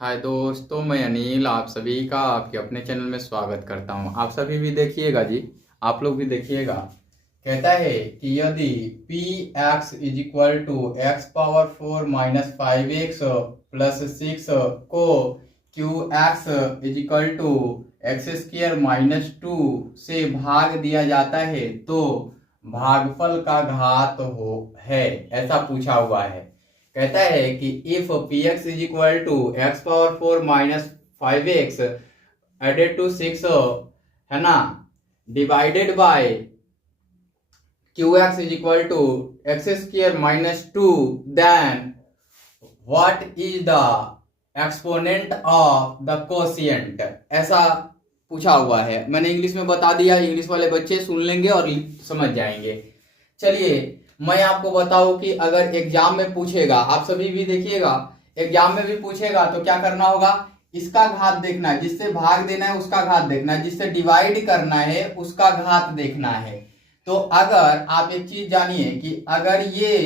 हाय दोस्तों, मैं अनिल आप सभी का आपके अपने चैनल में स्वागत करता हूं। आप सभी भी देखिएगा जी, आप लोग भी देखिएगा। कहता है कि यदि P X is equal to X power 4 minus 5x plus 6 को Q X is equal to X square minus 2 से भाग दिया जाता है तो भागफल का घात हो है, ऐसा पूछा हुआ है। कहता है कि if P X is equal to X power 4 minus 5x added to 6 है ना, divided by Q X is equal to X square minus 2, then what is the exponent of the quotient, ऐसा पूछा हुआ है। मैंने इंग्लिश में बता दिया, इंग्लिश वाले बच्चे सुन लेंगे और समझ जाएंगे। चलिए मैं आपको बताऊं कि अगर एग्जाम में पूछेगा, आप सभी भी देखिएगा, एग्जाम में भी पूछेगा तो क्या करना होगा, इसका घात देखना है, जिससे भाग देना है उसका घात देखना है, जिससे डिवाइड करना है उसका घात देखना है। तो अगर आप एक चीज जानिए कि अगर ये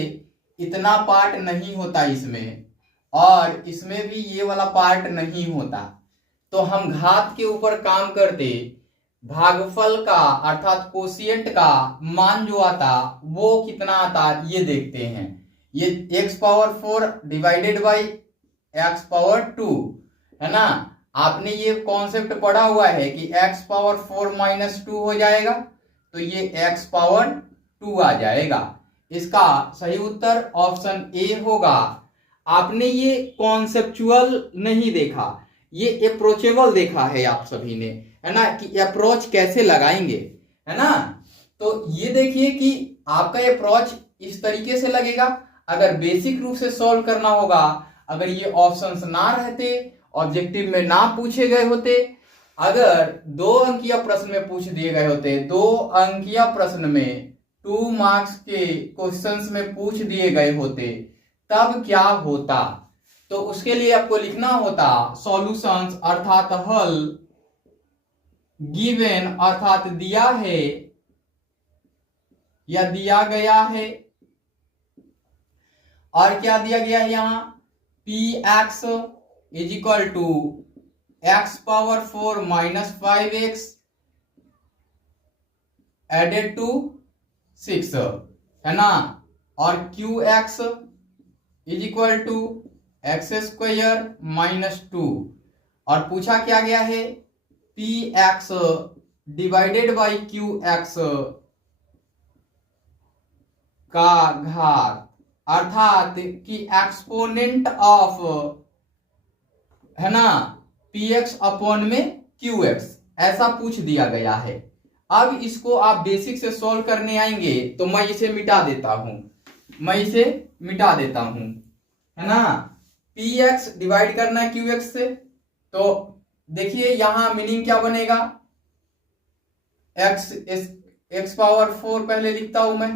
इतना पार्ट नहीं होता इसमें और इसमें भी ये वाला पार्ट नहीं होता तो हम घात के ऊपर काम करते, भागफल का अर्थात कोशिएंट का मान जो आता वो कितना आता ये देखते हैं। ये x power 4 divided by x power 2 है ना। आपने ये कॉन्सेप्ट पढ़ा हुआ है कि x पावर 4 माइनस 2 हो जाएगा तो ये x पावर 2 आ जाएगा। इसका सही उत्तर ऑप्शन ए होगा। आपने ये कॉन्सेप्चुअल नहीं देखा, ये अप्रोचेबल देखा है आप सभी ने, है ना, कि अप्रोच कैसे लगाएंगे, है ना। तो ये देखिए कि आपका अप्रोच इस तरीके से लगेगा। अगर बेसिक रूप से सॉल्व करना होगा, अगर ये ऑप्शंस ना रहते, ऑब्जेक्टिव में ना पूछे गए होते, अगर 2 अंकीय प्रश्न में पूछ दिए गए होते, 2 अंकीय प्रश्न में 2 मार्क्स के क्वेश्चंस में पूछ दिए गए होते, तब क्या होता। तो उसके लिए आपको लिखना होता सॉल्यूशंस अर्थात हल, गिवन अर्थात दिया है या दिया गया है, और क्या दिया गया है यहां, P X is equal to X power 4 minus 5x added to 6 है ना, और Q X is equal to X square minus 2, और पूछा क्या गया है P X divided by Q X का घात, अर्थात कि एक्सपोनेंट ऑफ है ना पी एक्स अपॉन में क्यू एक्स, ऐसा पूछ दिया गया है। अब इसको आप बेसिक से सॉल्व करने आएंगे तो मैं इसे मिटा देता हूं, है ना। पी एक्स डिवाइड करना है क्यू एक्स से, तो देखिए यहां मीनिंग क्या बनेगा, एक्स पावर 4 पहले लिखता हूं मैं,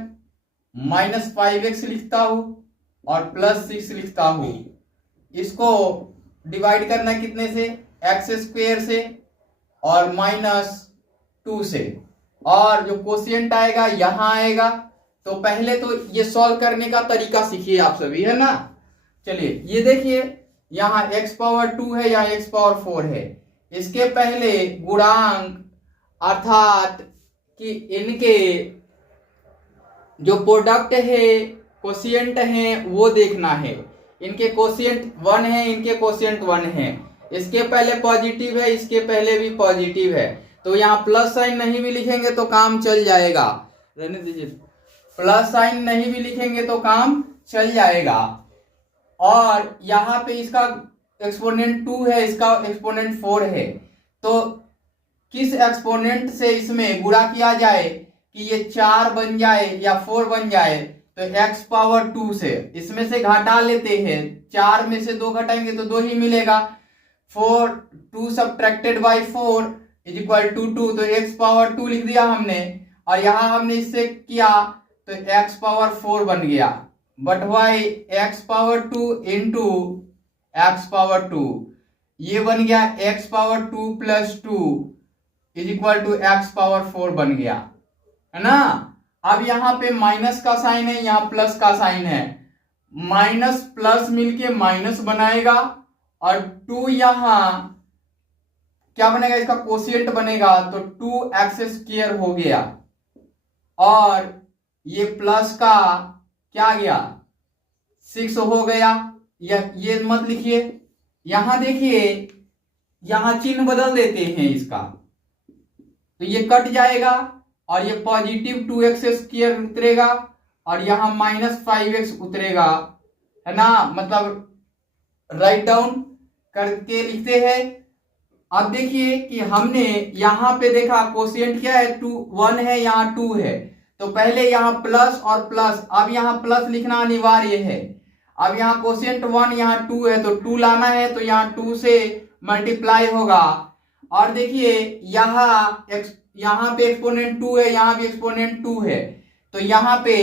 माइनस 5x लिखता हूं और प्लस 6 लिखता हूं। इसको डिवाइड करना है कितने से, एक्स स्क्वायर से और माइनस 2 से, और जो कोशिएंट आएगा यहां आएगा। तो पहले तो ये सॉल्व करने का तरीका सीखिए आप सभी, है ना। चलिए ये देखिए यहां x पावर 2 है, या x पावर 4 है, इसके पहले गुणांक अर्थात कि इनके जो प्रोडक्ट है कोशिएंट है वो देखना है। इनके कोशिएंट 1 है, इनके कोशिएंट 1 है, इसके पहले पॉजिटिव है, इसके पहले भी पॉजिटिव है, तो यहाँ प्लस साइन नहीं भी लिखेंगे तो काम चल जाएगा, रहने दीजिए, प्लस साइन नहीं भी लिखेंगे तो काम चल जाएगा। और यहाँ पे इसका एक्सपोनेंट 2 है, इसका एक्सपोनेंट 4 है, तो किस एक्सपोनेंट से इसमें गुणा किया जाए कि ये 4 बन जाए या 4 बन जाए, तो x पावर 2 से इसमें से घटा लेते हैं, 4 में से 2 घटाएंगे तो 2 ही मिलेगा, 2 subtracted by 4 is equal to 2, तो x पावर 2 लिख दिया हमने, और यहां हमने इससे किया तो x पावर 4 बन गया, but why x power 2 into X power 2, ये बन गया x power 2 plus 2 is equal to X power 4 बन गया, है ना। अब यहां पे माइनस का साइन है, यहां प्लस का साइन है, माइनस प्लस मिलके माइनस बनाएगा और 2 यहाँ क्या बनेगा, इसका कोशिएंट बनेगा तो 2x² हो गया, और ये प्लस का क्या आ गया 6 हो गया। ये मत लिखिए, यहां देखिए यहां चिन्ह बदल देते हैं इसका, तो ये कट जाएगा और ये पॉजिटिव 2x² उतरेगा और यहां -5x उतरेगा, है ना। मतलब राइट डाउन करके लिखते हैं। अब देखिए कि हमने यहां पे देखा कोशिएंट क्या है 1 है, यहां 2 है, तो पहले यहां प्लस और प्लस, अब यहां प्लस लिखना अनिवार्य है। अब यहां कोशिएंट 1 यहां 2 है तो 2 लाना है, तो यहां 2 से मल्टीप्लाई होगा। और देखिए यहां पे एक्सपोनेंट 2 है, यहां भी एक्सपोनेंट 2 है, तो यहां पे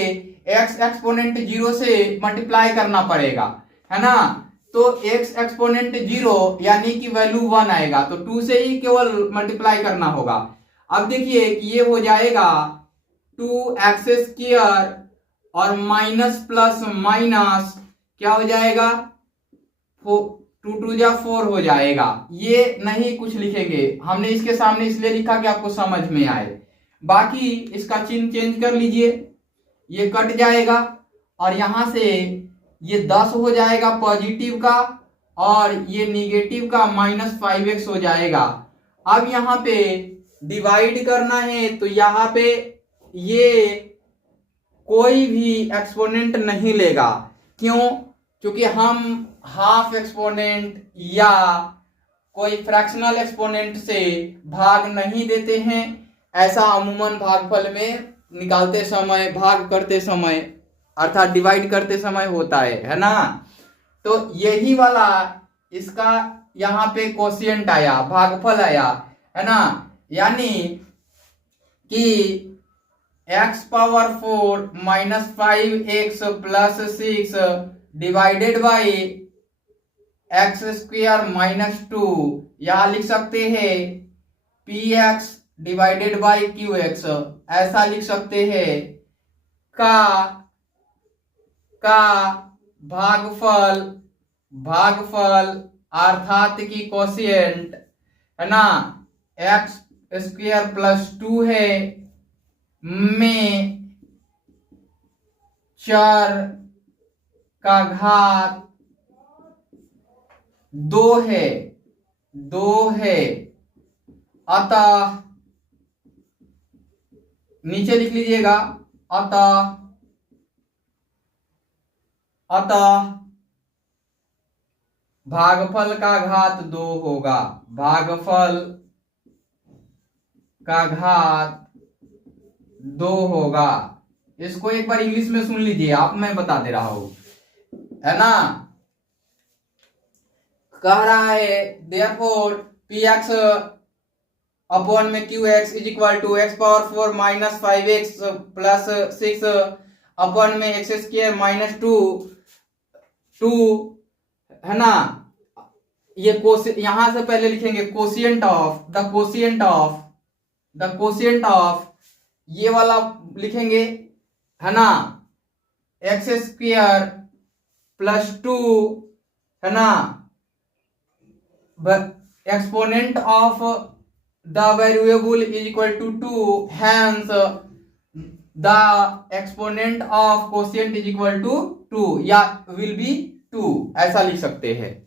x एक्सपोनेंट 0 से मल्टीप्लाई करना पड़ेगा, है ना। तो x एक्सपोनेंट 0 यानी कि वैल्यू 1 आएगा, तो 2 से ही केवल मल्टीप्लाई करना होगा। अब देखिए कि ये हो जाएगा 2x² और माइनस प्लस माइनस क्या हो जाएगा 2 2 जा 4 हो जाएगा। ये नहीं कुछ लिखेंगे, हमने इसके सामने इसलिए लिखा कि आपको समझ में आए। बाकी इसका चिन्ह चेंज कर लीजिए, ये कट जाएगा और यहां से ये 10 हो जाएगा पॉजिटिव का, और ये निगेटिव का -5x हो जाएगा। अब यहां पे डिवाइड करना है, तो यहां पे ये कोई भी एक्सपोनेंट नहीं लेगा। क्यों? क्योंकि हम हाफ एक्सपोनेंट या कोई फ्रैक्शनल एक्सपोनेंट से भाग नहीं देते हैं। ऐसा अमूमन भागफल में निकालते समय, भाग करते समय अर्थात डिवाइड करते समय होता है ना। तो यही वाला इसका यहाँ पे कोशिएंट आया, भागफल आया, है ना। यानी कि x⁴ -5x + 6 divided by x² - 2, यहां लिख सकते हैं px डिवाइडेड बाई qx, ऐसा लिख सकते हैं का भागफल अर्थात की कोशिएंट, है ना, x² + 2 है, में चर का घात 2 है। अतः नीचे लिख लीजिएगा, अतः भागफल का घात 2 होगा, भागफल का घात 2 होगा। इसको एक बार इंग्लिश में सुन लीजिए, आप मैं बता दे रहा हूं, है ना। कह रहा है therefore px अपॉन में qx = x⁴ -5x + 6 अपॉन में x² - 2, है ना। ये यहां से पहले लिखेंगे कोशिएंट ऑफ ये वाला लिखेंगे, है ना, x² + 2, है ना, exponent of the variable is equal to 2, hence the exponent of quotient is equal to 2 या will be 2, ऐसा लिख सकते हैं।